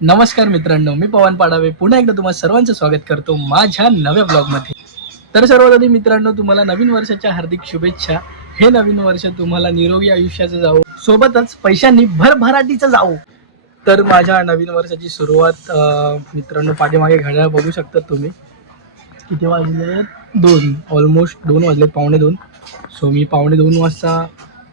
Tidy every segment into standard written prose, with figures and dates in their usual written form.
नमस्कार मित्रांनो, मी पवन पाडावे पुन्हा एकदा तुम्हा सर्वांचं स्वागत करतो माझ्या नव्या ब्लॉगमध्ये. तर सर्वप्रथम मित्रांनो, तुम्हाला नवीन वर्षाच्या हार्दिक शुभेच्छा. हे नवीन वर्ष तुम्हाला निरोगी आयुष्याचं जावो, सोबतच पैशांनी भरभराटीचं जावो. तर माझ्या नवीन वर्षाची सुरुवात मित्रांनो, पाठीमागे घड्याळ बघू शकता तुम्ही. किती वाजले? 2, ऑलमोस्ट 2 वाजले, 2:45. सो मी 2:45 वाजता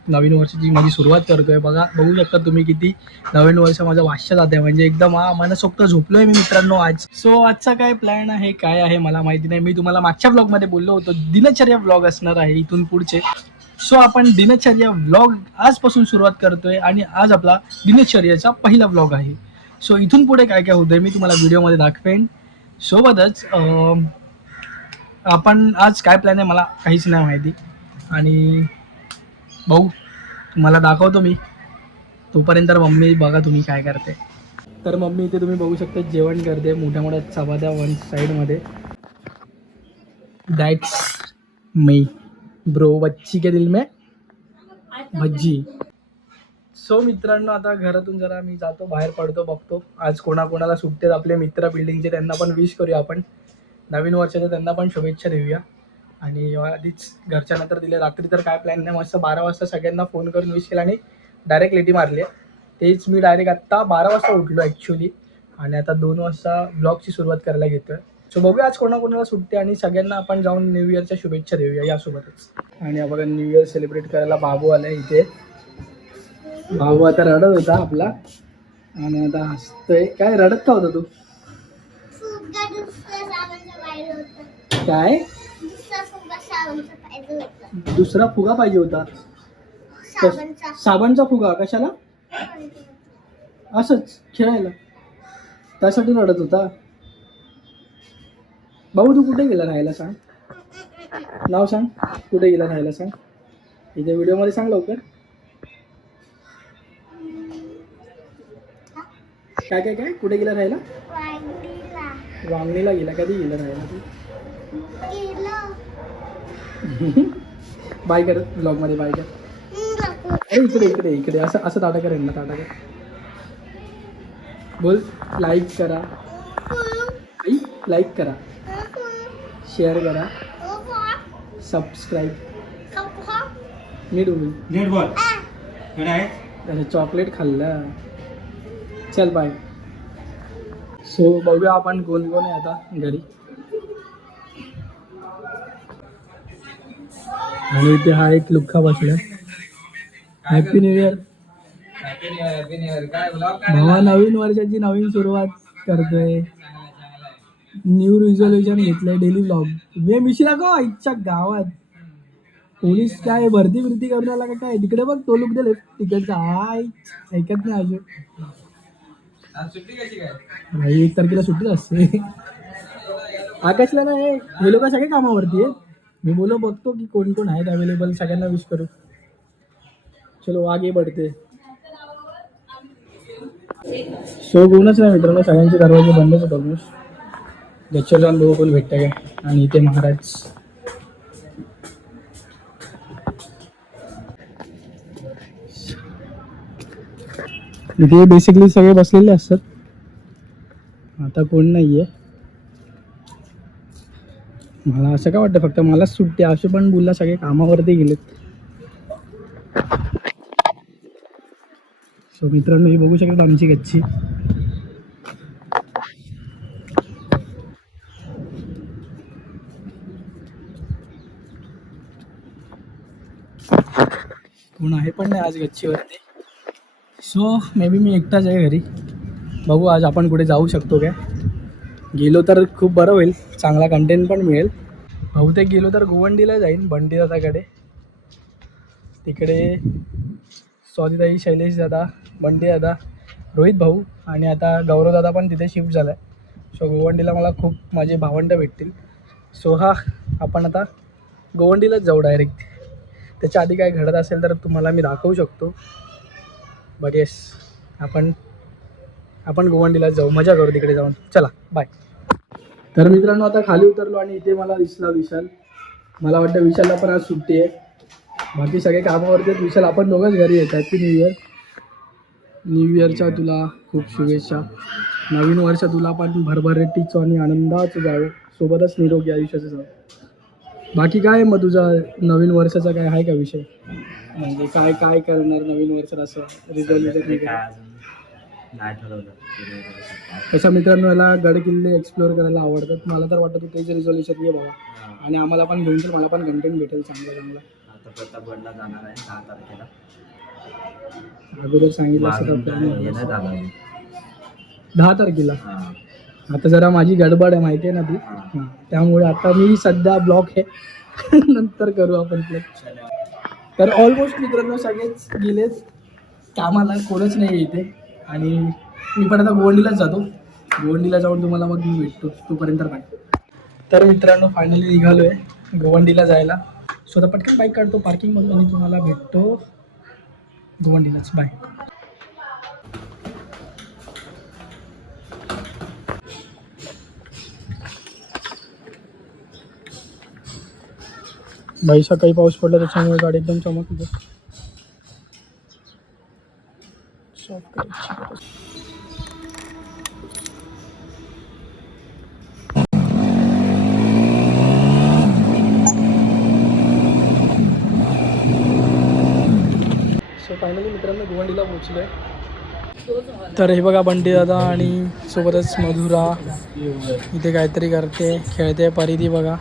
नवीन वर्षाची माझी सुरुवात करतोय. बघू शकता तुम्ही किती नवीन वर्ष माझं वाजच्या जाते, म्हणजे एकदम मनसोक्त झोपलोय मी मित्रांनो आज. सो आजचा काय प्लॅन आहे, काय आहे मला माहिती नाही. मी तुम्हाला मागच्या ब्लॉगमध्ये बोललो होतो दिनचर्या ब्लॉग असणार आहे इथून पुढचे. सो आपण दिनचर्या ब्लॉग आजपासून सुरुवात करतोय आणि आज आपला दिनचर्याचा पहिला ब्लॉग आहे. सो इथून पुढे काय काय होतंय मी तुम्हाला व्हिडिओमध्ये दाखवेन. सोबतच आपण आज काय प्लॅन आहे मला काहीच नाही माहिती, आणि भाऊ तुम्हाला दाखवतो मी. तोपर्यंत मम्मी बघा तुम्ही काय करते. तर मम्मी इथे तुम्ही बघू शकता जेवण करते, मोठ्या मोठ्या चपात्या वन साईडमध्ये. दॅट्स मी ब्रो, बच्ची के दिल में भज्जी. सो मित्रांनो, आता घरातून जरा मी जातो, बाहेर पडतो, बघतो आज कोणाकोणाला सुट्टे. आपले मित्र बिल्डिंगचे त्यांना पण विश करूया आपण नवीन वर्षाच्या, त्यांना पण शुभेच्छा देऊया. आणि आधीच घरच्या नंतर दिले. रात्री तर काय प्लॅन नाही, मस्त 12 वाजता सगळ्यांना फोन करून विश केला आणि डायरेक्ट लेटी मारली. तेच मी डायरेक्ट आत्ता 12 वाजता उठलो ॲक्च्युली, आणि आता 2 वाजता ब्लॉगची सुरुवात करायला घेतो आहे. सो बघूया आज कोणाकोणाला सुट्टी, आणि सगळ्यांना आपण जाऊन न्यू इयरच्या शुभेच्छा देऊया यासोबतच. आणि आपण न्यू इयर सेलिब्रेट करायला बाबू आला इथे. बाबू आता रडत होता आपला, आणि आता हसतोय. काय रडत का होता तू? काय दुसरा फुगा पाहिजे होता? साबणचा फुगा कशाला? असंच खेळायला, त्यासाठी रडत होता. भाऊ तू कुठे गेला राहायला सांग, नाव सांग, कुठे गेला राहायला सांग, इथे व्हिडिओमध्ये सांग लवकर. काय काय काय कुठे गेला राहायला? वांगणीला गेला. कधी गेला राहायला तू? बाय कर ब्लॉगमध्ये, बाय कर. अरे इकडे इकडे इकडे असं असं टाटा करेन ना, टाटा कर बोल. लाईक करा, लाईक करा, शेअर करा, सबस्क्राईब. नीट बोल. त्याने चॉकलेट खाल्लं. चल बाय. सो बघूया आपण कोण कोण आहे आता घरी. आणि इथे हा एक लुक्का बसला. हॅपी न्यू इयर भावा, नवीन वर्षाची नवीन सुरुवात करतोय. न्यू रिझोल्युशन घेतलंय, डेली ब्लॉग. मी मिशीला का इच्छा गावात पोलीस काय भरती बिरती करून आला का काय? तिकडे बघ तो लुक दिले तिकडचा. हाय ऐकत नाही अजून. 1 तारखेला सुट्टी असते. आकाशला नाही, हे लोक सगळे कामावरती आहेत. मी बोलो बघतो की कोण कोण आहेत अवेलेबल, सगळ्यांना विश करू. चलो आगे बढ़ते. सो कोणच नाही मित्रांनो, सगळ्यांचे दरवाजे बंदच होत ऑलमोस्ट. गच्चीवर जाऊन बघू कोण भेटतं काय. आणि इथे महाराज. इथे बेसिकली सगळे बसलेले असतात, आता कोण नाहीये. मला असं काय वाटतं फक्त मलाच सुट्टी, असे पण बोलला सगळे कामावरती गेलेत. सो मित्रांनो, हे बघू शकता आमची गच्ची. कोण आहे पण नाही आज गच्चीवरती. सो मे बी मी एकटाच आहे घरी. बघू आज आपण कुठे जाऊ शकतो काय. गेलो तर खूप बरं होईल, चांगला कंटेंट पण मिळेल. बहुतेक गेलो तर गोवंडीला जाईन, बंटी दादाकडे. तिकडे स्वातीताई, शैलेश दादा, बंटी दादा, रोहित भाऊ, आणि आता गौरव दादा पण तिथे शिफ्ट झाला आहे. सो गोवंडीला मला खूप माझे भावंड भेटतील. सो हा आपण आता गोवंडीलाच जाऊ डायरेक्ट. त्याच्या आधी काय घडत असेल तर तुम्हाला मी दाखवू शकतो. बट येस, आपण गोवंडीलाच जाऊ, मजा करू तिकडे जाऊन. चला बाय. तर मित्रांनो, आता खाली उतरलो आणि इथे मला दिसला विशाल. मला वाटतं विशालला पण आज सुट्टी आहे. बाकी सगळे कामावरती आहेत. विशाल आपण दोघंच घरी येत. Happy new year. न्यू इयरच्या तुला खूप शुभेच्छा. नवीन वर्ष तुला पण भरभराटीचं आणि आनंदाचं जावं, सोबतच निरोगी आयुष्याचं जावं. बाकी काय मग तुझा नवीन वर्षाचा काय आहे का विषय? म्हणजे काय काय करणार नवीन वर्षात असं रिझॉल्युशन? नाही ठरवलं. तसं मित्रांनो याला गड किल्ले एक्सप्लोअर करायला आवडतात. मला तर वाटतं तू तेच रिझॉल्युशन घे बाबा, आणि आम्हाला पण घेऊन तर मला पण कंटेंट भेटेल चांगला चांगला. आता प्रतापगडला जाणार आहे 10 तारखेला. अगोदर सांगितलं असं मागून तर येणं झालं. 10 तारखेला. हां. आता जरा माझी गडबड आहे माहिती आहे ना ती. हां, त्यामुळे आता मी सध्या ब्लॉक आहे. नंतर करू आपण प्लॅन. तर ऑलमोस्ट मित्रांनो सगळेच गेलेत कामाला, कोणच नाही इथे. आणि मी पण आता गोवंडीलाच जातो. गोवंडीला जाऊन तुम्हाला मग मी भेटतो, तोपर्यंत बाय. तर मित्रांनो फायनली निघालो आहे गोवंडीला जायला. स्वतः पटकन बाईक काढतो पार्किंगमधून आणि तुम्हाला भेटतो गोवंडीलाच. बाय. भाई सकाळी पाऊस पडला त्याच्यामुळे गाडी एकदम चमकली. सो फायनली मित्रांनो गोवंडीला पोहोचलो आहे. तर हे बघा बंटी दादा आणि सोबतच मधुरा इथे काहीतरी करते, खेळते. परिधी बघा.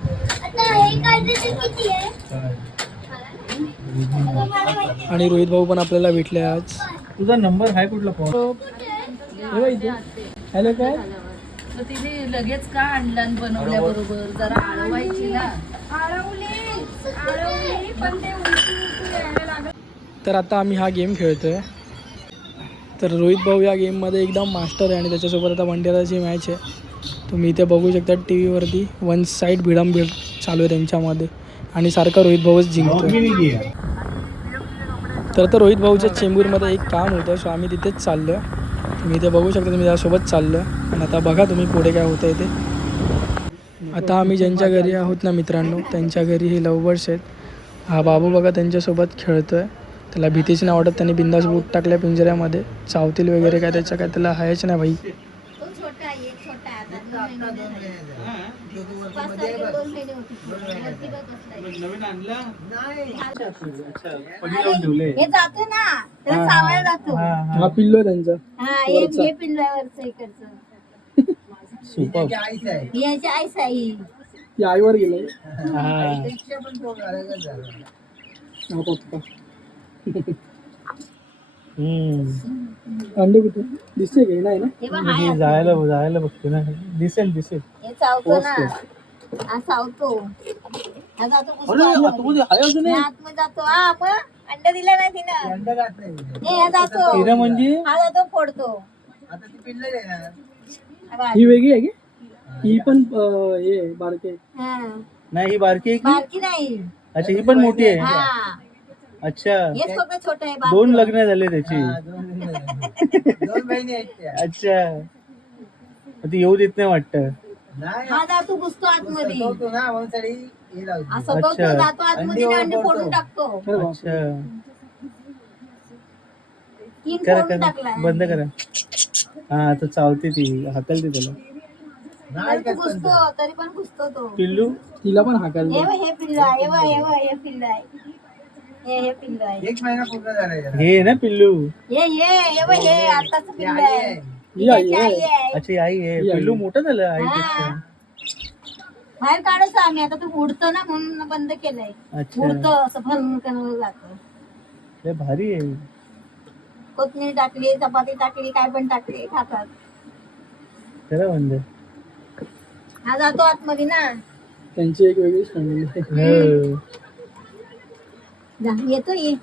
आणि रोहित भाऊ पण आपल्याला भेटले आज. तुझा नंबर आहे कुठला फोन? हॅलो काय तिने लगेच का आणलं बनवल्याबरोबर जरा आळवायची ना. तर आता आम्ही हा गेम खेळतोय. तर रोहित भाऊ या गेममध्ये एकदम मास्टर आहे आणि त्याच्यासोबत आता वनडेची मॅच आहे. तुम्ही इथे बघू शकता टी व्हीवरती वन साईड भिडांभिड चालू आहे त्यांच्यामध्ये आणि सारखा रोहित भाऊच जिंकतो. तर रोहित भाऊच्या चेंबूरमध्ये एक काम होतं, सो आम्ही तिथेच चाललो आहे. तुम्ही इथे बघू शकता, तुम्ही त्यासोबत चाललो आहे. आणि आता बघा तुम्ही पुढे काय होतं आहे ते. आता आम्ही ज्यांच्या घरी आहोत ना मित्रांनो, त्यांच्या घरी हे लव्हबर्ड्स आहेत. हा बाबू बघा त्यांच्यासोबत खेळतो आहे. त्याला भीतीच नाही वाटत. त्यांनी बिंदास बूट टाकल्या पिंजऱ्यामध्ये. चावतील वगैरे काय त्याच्या काय त्याला हायच नाही भाई. हे जातो ना त्याला चावायला जातो. हा पिल्लो आहे त्यांचा. हे पिल्लू आहे वरचं इकडचं. ही याची आईस आहे. ती आईवर गेलंय. अंडे कुठे दिसते का? नाही ना. हे बघ हाय आता. जायला बघते ना. दिसेल. हे चावतो ना. हा चावतो. हा जातो कुस्ती. आतमध्ये जातो. हा मग अंडा दिला नाही तिनं. हे हा जातो. म्हणजे हा जातो फोडतो. ही वेगळी आहे की ही पण हे बारके? हा. नाही ही बारकी आहे की? बारकी नाही. अच्छा ही पण मोठी आहे. हा अच्छा हेच फक्त छोट आहे. 2 लग्न झाले त्याची. अच्छा ती येऊ देत नाही वाटतं. हा जातो घुसतो आतमध्ये. असं तो अच्छा. जातो आतमध्ये आणि अंडे फोडून टाकतो. अच्छा 3 करा फोडून करा टाकलाय. बंद करा. हा आता चावते ती, हाकलते त्याला. तरी तो घुसतो. तरी पण घुसतो तो. पिल्लू तिला पण हाकाल. हे पिल्लू आहे. हे पिल्लू आहे. हे पिल्लू आहे. 1 महिना पूर्ण झाला. हे ना पिल्लू. हे आताच पिल्लू आहे. ही आई त्याची आहे. आई आहे. अच्छा ही आई आहे. ही आई. पिल्लू मोठं झालं आईपेक्षा. हा. बाहेर काढायचं आम्ही. आता तू उडतो ना म्हणून बंद केलंय. अच्छा उडतो असं भरून करून जातो. लय भारी आहे. कोथमीर टाकली, चपाती टाकली, काय पण टाकली खातात. खरं म्हणजे हा जातो आतमध्ये ना. त्यांची एक वेगळीच फॅमिली आहे. हो. येतो. ये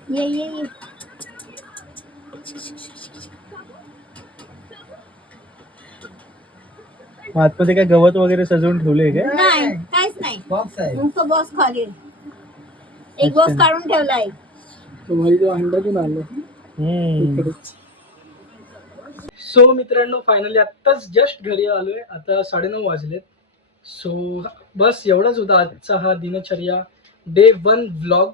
मग आतमध्ये काय गवत वगैरे सजवून ठेवलंय काय? नाही काहीच नाही. बॉक्स आहे. नुसतं बॉस खाली एक बॉस काढून ठेवलाय. तुम्हाला जो अंड्यातून आलो इकडेच. सो मित्रांनो फायनली आत्ताच जस्ट घरी आलोय. आता 9:30 वाजलेत. सो बस एवढाच होता आजचा हा दिनचर्या डे 1 व्लॉग.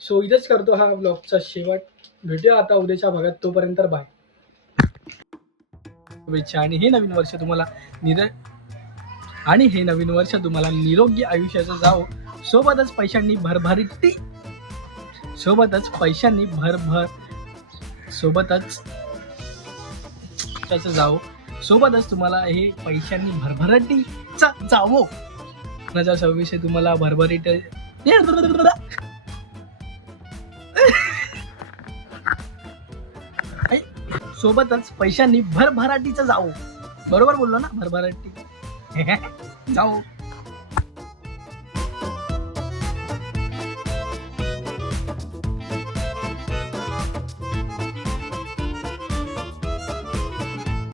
सो इथेच करतो हा व्लॉगचा शेवट. भेटूया आता उद्याच्या भागात. तोपर्यंत बाय. शुभेच्छा. आणि हे नवीन वर्ष तुम्हाला निरोगी आयुष्याचं जावो. सोबतच पैशांनी तुम्हाला हे पैशांनी भरभराटीचा जावो. 2026 हे तुम्हाला भरभरीट सोबतच पैशांनी भरभराटीचं जावो. बरोबर बोललो ना? भरभराटी जावो.